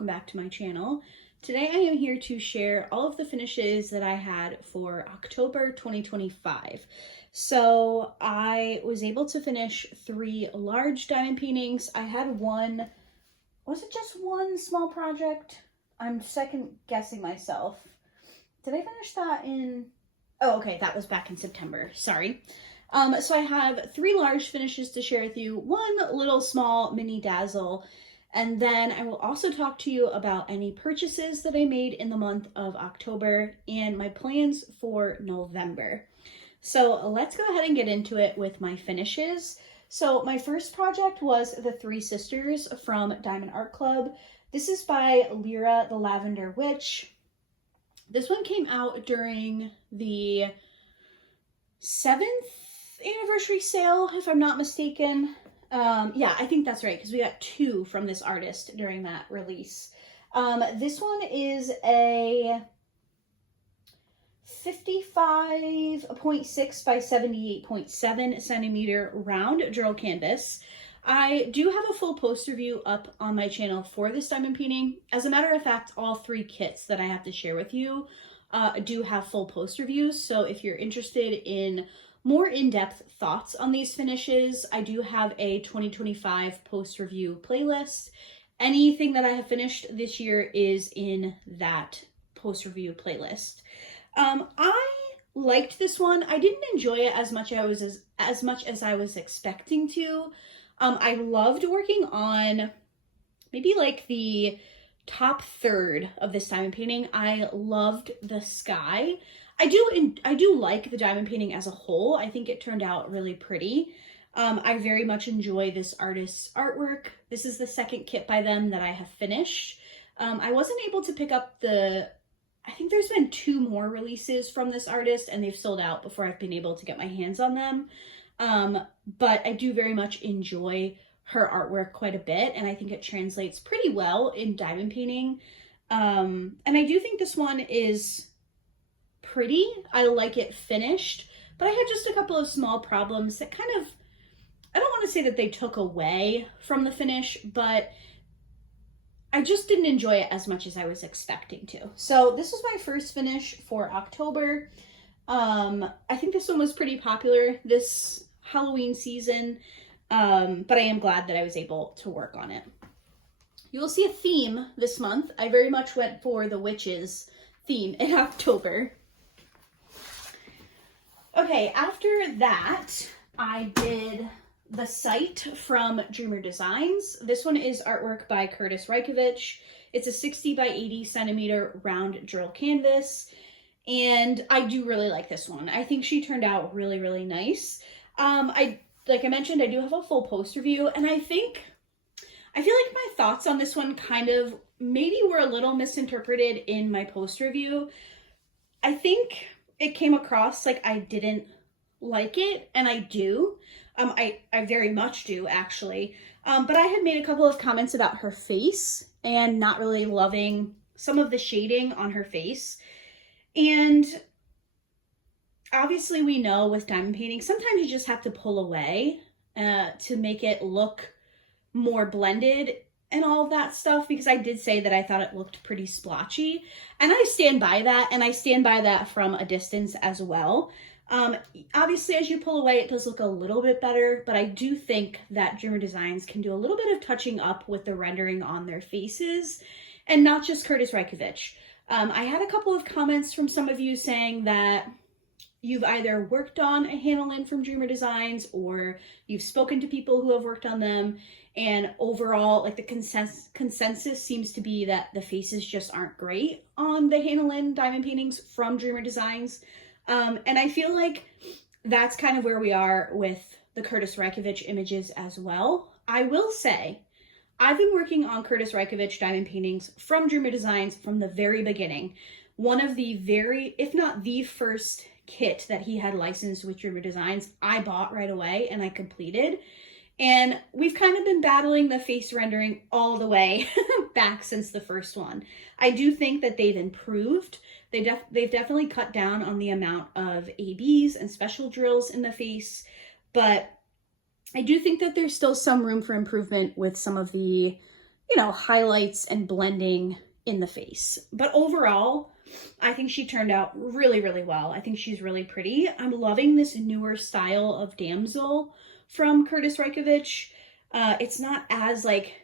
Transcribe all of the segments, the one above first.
welcome back to my channel. Today I am here to share all of the finishes that I had for October 2025. So I was able to finish 3 large diamond paintings. I had one, was it just one small project? I'm second guessing myself. Did I finish that in, oh okay, that was back in September, sorry. So I have 3 large finishes to share with you, one little small mini dazzle, and then I will also talk to you about any purchases that I made in the month of October and my plans for November. So let's go ahead and get into it with my finishes. So my first project was the 3 Sisters from Diamondart This is by Lyra the Lavender Witch. This one came out during the 7th anniversary sale, if I'm not mistaken. Yeah, I think that's right, because we got 2 from this artist during that release. This one is a 55.6 by 78.7 centimeter round drill canvas. I do have a full post review up on my channel for this diamond painting. As a matter of fact, all 3 kits that I have to share with you do have full post reviews. So if you're interested in more in-depth thoughts on these finishes, I do have a 2025 post review playlist. Anything that I have finished this year is in that post review playlist. I liked this one. I didn't enjoy it as much as I was expecting to. I loved working on maybe like the top third of this diamond painting. I loved the sky. I do like the diamond painting as a whole. I think it turned out really pretty. I very much enjoy this artist's artwork. This is the 2nd kit by them that I have finished. I wasn't able to pick up I think there's been 2 more releases from this artist and they've sold out before I've been able to get my hands on them. But I do very much enjoy her artwork quite a bit, and I think it translates pretty well in diamond painting. And I do think this one is pretty. I like it finished, but I had just a couple of small problems that kind of, I don't want to say that they took away from the finish, but I just didn't enjoy it as much as I was expecting to. So this was my first finish for October. I think this one was pretty popular this Halloween season, but I am glad that I was able to work on it. You will see a theme this month. I very much went for the witches theme in October. Okay, after that, I did the site from Dreamer Designs. This one is artwork by Curtis Reikovich. It's a 60 by 80 centimeter round drill canvas, and I do really like this one. I think she turned out really, really nice. Like I mentioned, I do have a full post review, and I feel like my thoughts on this one kind of maybe were a little misinterpreted in my post review. I think it came across like I didn't like it, and I do. I very much do, actually. But I had made a couple of comments about her face and not really loving some of the shading on her face. And obviously we know with diamond painting, sometimes you just have to pull away to make it look more blended and all of that stuff, because I did say that I thought it looked pretty splotchy, and I stand by that, and I stand by that from a distance as well. Obviously as you pull away, it does look a little bit better, but I do think that Dreamer Designs can do a little bit of touching up with the rendering on their faces, and not just Curtis Reikovich. I had a couple of comments from some of you saying that you've either worked on a Hanalin from Dreamer Designs or you've spoken to people who have worked on them, and overall, like, the consensus seems to be that the faces just aren't great on the Hanalin diamond paintings from Dreamer Designs. And I feel like that's kind of where we are with the Curtis Reikovich images as well. I will say, I've been working on Curtis Reikovich diamond paintings from Dreamer Designs from the very beginning. One of the if not the first kit that he had licensed with Dreamer Designs, I bought right away and I completed. And we've kind of been battling the face rendering all the way back since the first one. I do think that they've improved. They've definitely cut down on the amount of ABs and special drills in the face, but I do think that there's still some room for improvement with some of the you know, highlights and blending in the face. But overall, I think she turned out really, really well. I think she's really pretty. I'm loving this newer style of damsel from Curtis Reikovich. It's not as like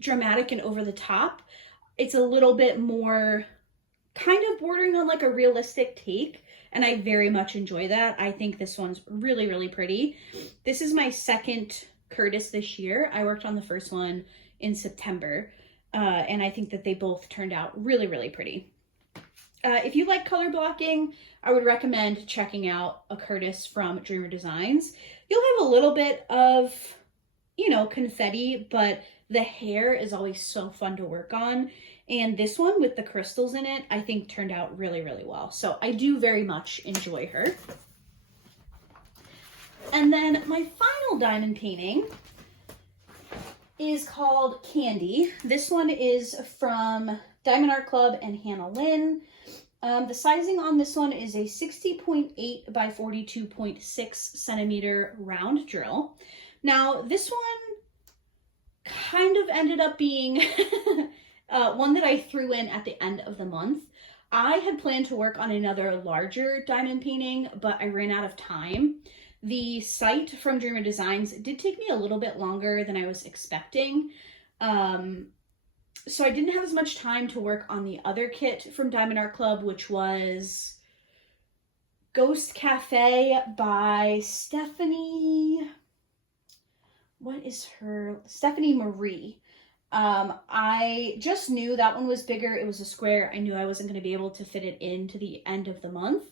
dramatic and over the top. It's a little bit more kind of bordering on like a realistic take, and I very much enjoy that. I think this one's really, really pretty. This is my second Curtis this year. I worked on the first one in September, and I think that they both turned out really, really pretty. If you like color blocking, I would recommend checking out a Curtis from Dreamer Designs. You'll have a little bit of, you know, confetti, but the hair is always so fun to work on. And this one with the crystals in it, I think turned out really, really well. So I do very much enjoy her. And then my final diamond painting is called Candy. This one is from diamondartclub and Hannah Lynn. The sizing on this one is a 60.8 by 42.6 centimeter round drill. Now, this one kind of ended up being one that I threw in at the end of the month. I had planned to work on another larger diamond painting, but I ran out of time. The site from Dreamer Designs did take me a little bit longer than I was expecting. So I didn't have as much time to work on the other kit from Diamond Art Club, which was Ghost Cafe by Stephanie. What is her? Stephanie Marie. I just knew that one was bigger. It was a square. I knew I wasn't going to be able to fit it into the end of the month.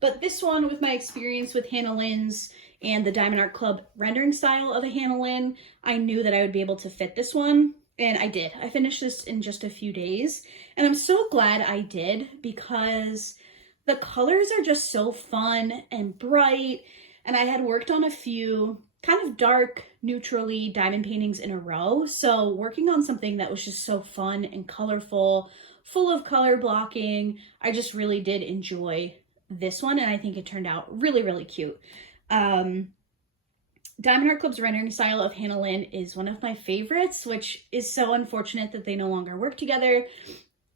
But this one, with my experience with Hannah Lynn's and the Diamond Art Club rendering style of a Hannah Lynn, I knew that I would be able to fit this one. And I did. I finished this in just a few days. And I'm so glad I did, because the colors are just so fun and bright. And I had worked on a few kind of dark, neutrally diamond paintings in a row. So working on something that was just so fun and colorful, full of color blocking, I just really did enjoy this one. And I think it turned out really, really cute. Diamond Art Club's rendering style of Hannah Lynn is one of my favorites, which is so unfortunate that they no longer work together.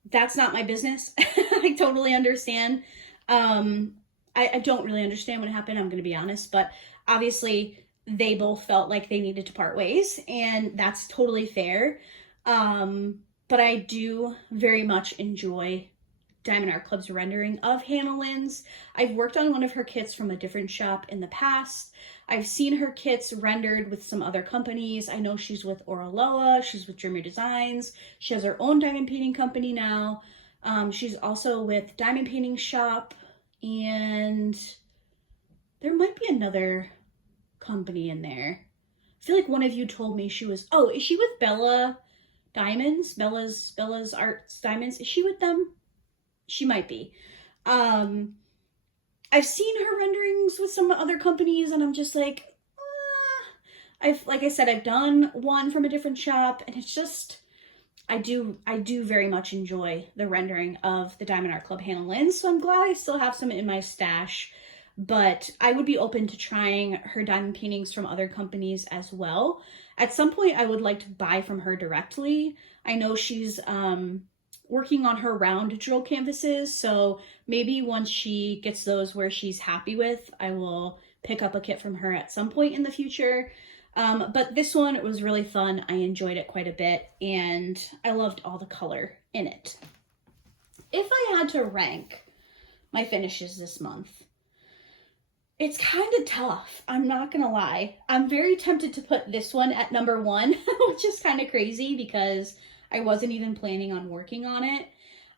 That's not my business. I totally understand. I don't really understand what happened, I'm going to be honest, but obviously they both felt like they needed to part ways, and that's totally fair. But I do very much enjoy Diamond Art Club's rendering of Hannah Lynn's. I've worked on one of her kits from a different shop in the past. I've seen her kits rendered with some other companies. I know she's with Oraloa, she's with Dreamer Designs. She has her own diamond painting company now. She's also with Diamond Painting Shop, and there might be another company in there. I feel like one of you told me she was, oh, is she with Bella Diamonds? Bella's Arts Diamonds? Is she with them? She might be. I've seen her renderings with some other companies, and I'm just like, like I said, I've done one from a different shop, and it's just, I do very much enjoy the rendering of the Diamond Art Club Hannah Lynn, so I'm glad I still have some in my stash, but I would be open to trying her diamond paintings from other companies as well. At some point, I would like to buy from her directly. I know she's working on her round drill canvases, so maybe once she gets those where she's happy with, I will pick up a kit from her at some point in the future. But this one, it was really fun. I enjoyed it quite a bit, and I loved all the color in it. If I had to rank my finishes this month, it's kind of tough. I'm not gonna lie. I'm very tempted to put this one at number 1, which is kind of crazy because I wasn't even planning on working on it.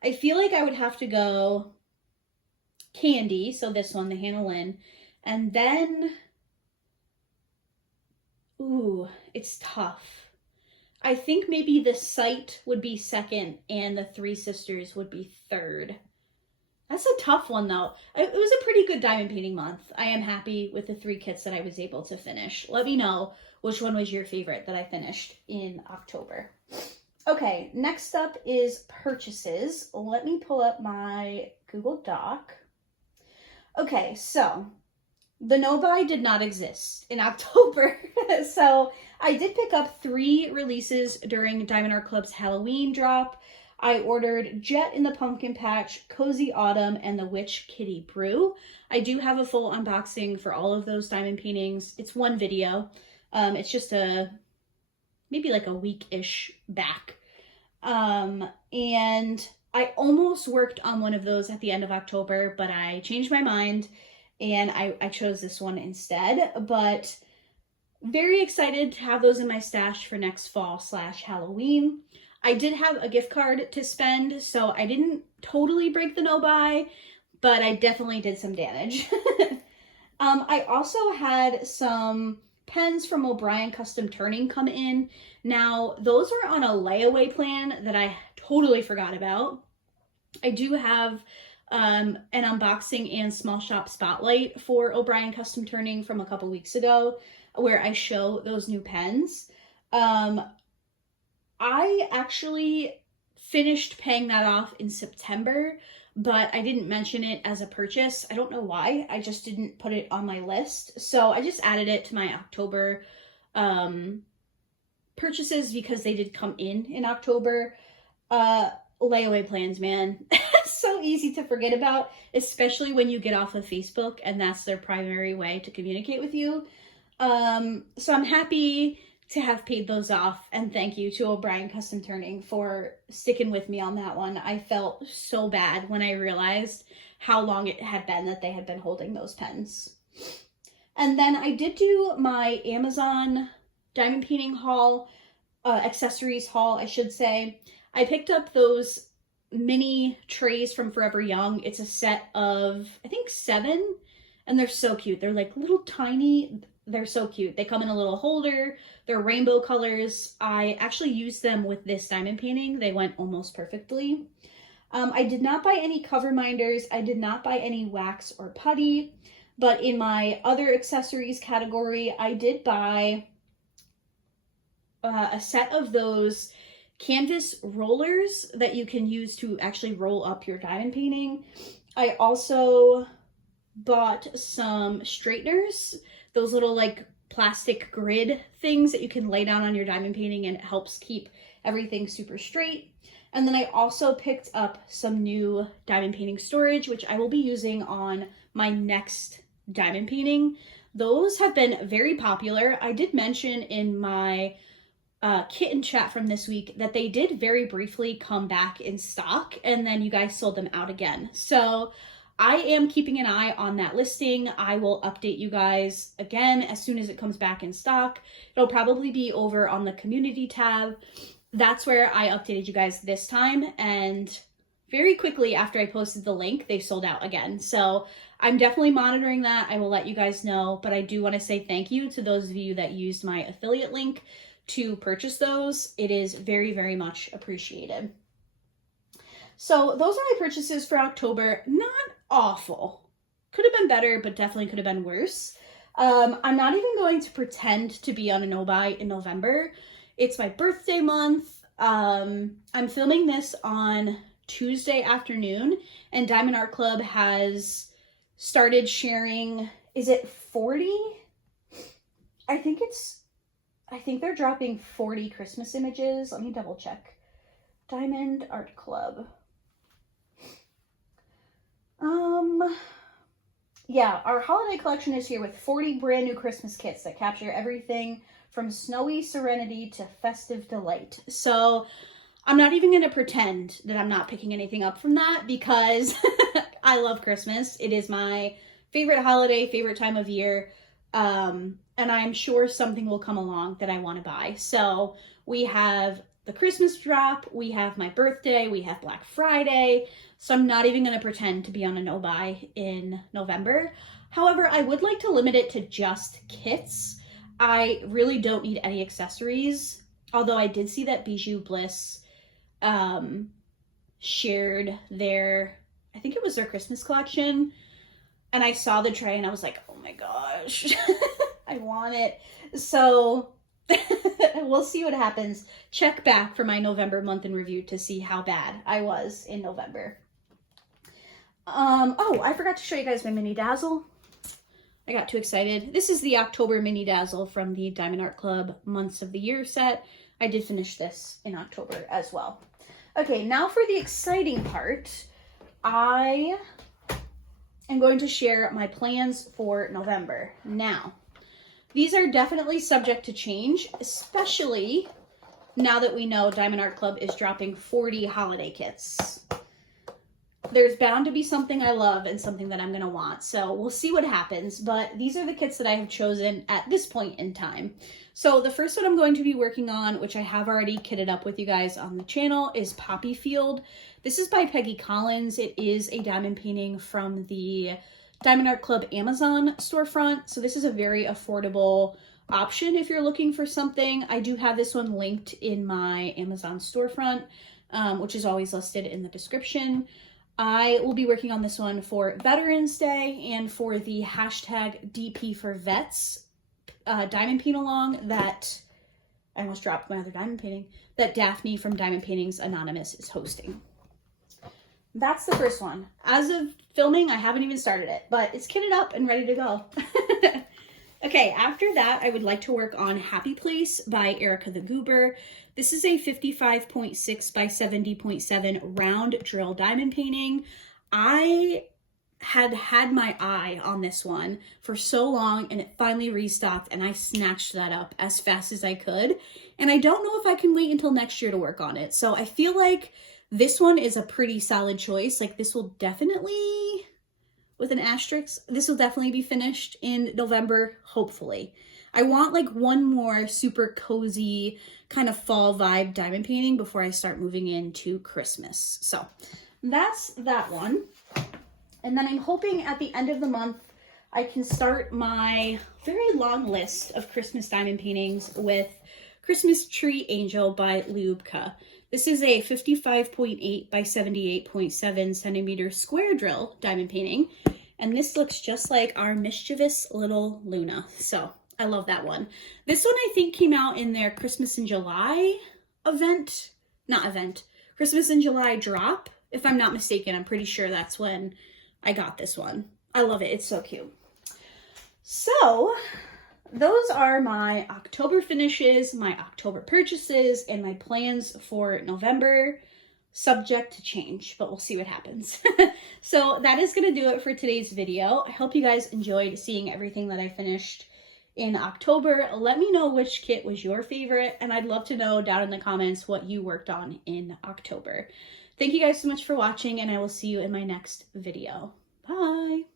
I feel like I would have to go Candy, so this one, the Hannah Lynn, and then, ooh, it's tough. I think maybe the site would be second and the Three Sisters would be third. That's a tough one though. It was a pretty good diamond painting month. I am happy with the 3 kits that I was able to finish. Let me know which one was your favorite that I finished in October. Okay, next up is purchases. Let me pull up my Google Doc. Okay, so the no-buy did not exist in October. So I did pick up 3 releases during Diamond Art Club's Halloween drop. I ordered Jet in the Pumpkin Patch, Cozy Autumn, and the Witch Kitty Brew. I do have a full unboxing for all of those diamond paintings. It's one video. It's just maybe like a week-ish back. And I almost worked on one of those at the end of October, but I changed my mind and I chose this one instead. But very excited to have those in my stash for next fall/Halloween. I did have a gift card to spend, so I didn't totally break the no-buy, but I definitely did some damage. I also had some pens from O'Brien Custom Turning come in. Now, those are on a layaway plan that I totally forgot about. I do have an unboxing and small shop spotlight for O'Brien Custom Turning from a couple weeks ago where I show those new pens. I actually finished paying that off in September, but I didn't mention it as a purchase. I don't know why. I just didn't put it on my list. So I just added it to my October purchases because they did come in October. Layaway plans, man. So easy to forget about, especially when you get off of Facebook and that's their primary way to communicate with you. So I'm happy to have paid those off, and thank you to O'Brien Custom Turning for sticking with me on that one. I felt so bad when I realized how long it had been that they had been holding those pens. And then I did do my Amazon diamond painting haul, accessories haul, I should say. I picked up those mini trays from Forever Young. It's a set of, I think, 7, and they're so cute. They're like little tiny, they're so cute. They come in a little holder. They're rainbow colors. I actually used them with this diamond painting. They went almost perfectly. I did not buy any cover minders. I did not buy any wax or putty, but in my other accessories category, I did buy a set of those canvas rollers that you can use to actually roll up your diamond painting. I also bought some straighteners, those little like plastic grid things that you can lay down on your diamond painting and it helps keep everything super straight. And then I also picked up some new diamond painting storage, which I will be using on my next diamond painting. Those have been very popular. I did mention in my kitten chat from this week that they did very briefly come back in stock and then you guys sold them out again. So I am keeping an eye on that listing. I will update you guys again as soon as it comes back in stock. It'll probably be over on the community tab. That's where I updated you guys this time, and very quickly after I posted the link, they sold out again. So I'm definitely monitoring that. I will let you guys know, but I do want to say thank you to those of you that used my affiliate link to purchase those. It is very, very much appreciated. So those are my purchases for October. Not awful. Could have been better, but definitely could have been worse. I'm not even going to pretend to be on a no-buy in November. It's my birthday month. I'm filming this on Tuesday afternoon, and Diamond Art Club has started sharing, is it 40? I think they're dropping 40 Christmas images. Let me double check. Diamond Art Club. Yeah, our holiday collection is here with 40 brand new Christmas kits that capture everything from snowy serenity to festive delight. So I'm not even going to pretend that I'm not picking anything up from that because I love Christmas. It is my favorite holiday, favorite time of year. And I'm sure something will come along that I want to buy. So we have the Christmas drop, we have my birthday, we have Black Friday. So I'm not even going to pretend to be on a no-buy in November. However, I would like to limit it to just kits. I really don't need any accessories. Although I did see that Bijou Bliss shared their, I think it was their Christmas collection. And I saw the tray and I was like, oh my gosh, I want it. So we'll see what happens. Check back for my November month in review to see how bad I was in November. Oh, I forgot to show you guys my mini dazzle. I got too excited. This is the October Mini Dazzle from the Diamond Art Club Months of the Year set. I did finish this in October as well. Okay, now for the exciting part. I am going to share my plans for November. Now, these are definitely subject to change, especially now that we know Diamond Art Club is dropping 40 holiday kits. There's bound to be something I love and something that I'm going to want. So we'll see what happens. But these are the kits that I have chosen at this point in time. So the first one I'm going to be working on, which I have already kitted up with you guys on the channel, is Poppy Field. This is by Peggy Collins. It is a diamond painting from the Diamond Art Club Amazon storefront. So this is a very affordable option if you're looking for something. I do have this one linked in my Amazon storefront, which is always listed in the description. I will be working on this one for Veterans Day and for the hashtag DP for Vets diamond paint along that, I almost dropped my other diamond painting, that Daphne from Diamond Paintings Anonymous is hosting. That's the first one. As of filming, I haven't even started it, but it's kitted up and ready to go. Okay, after that, I would like to work on Happy Place by Erica the Goober. This is a 55.6 by 70.7 round drill diamond painting. I had my eye on this one for so long, and it finally restocked, and I snatched that up as fast as I could. And I don't know if I can wait until next year to work on it. So I feel like this one is a pretty solid choice. Like, this will definitely, with an asterisk, this will definitely be finished in November, hopefully. I want like one more super cozy kind of fall vibe diamond painting before I start moving into Christmas. So that's that one. And then I'm hoping at the end of the month, I can start my very long list of Christmas diamond paintings with Christmas Tree Angel by Lyubka. This is a 55.8 by 78.7 centimeter square drill diamond painting. And this looks just like our mischievous little Luna. So I love that one. This one I think came out in their Christmas in July Christmas in July drop. If I'm not mistaken, I'm pretty sure that's when I got this one. I love it. It's so cute. So those are my October finishes, my October purchases, and my plans for November, subject to change, but we'll see what happens. So that is going to do it for today's video. I hope you guys enjoyed seeing everything that I finished in October. Let me know which kit was your favorite, and I'd love to know down in the comments what you worked on in October. Thank you guys so much for watching, and I will see you in my next video. Bye!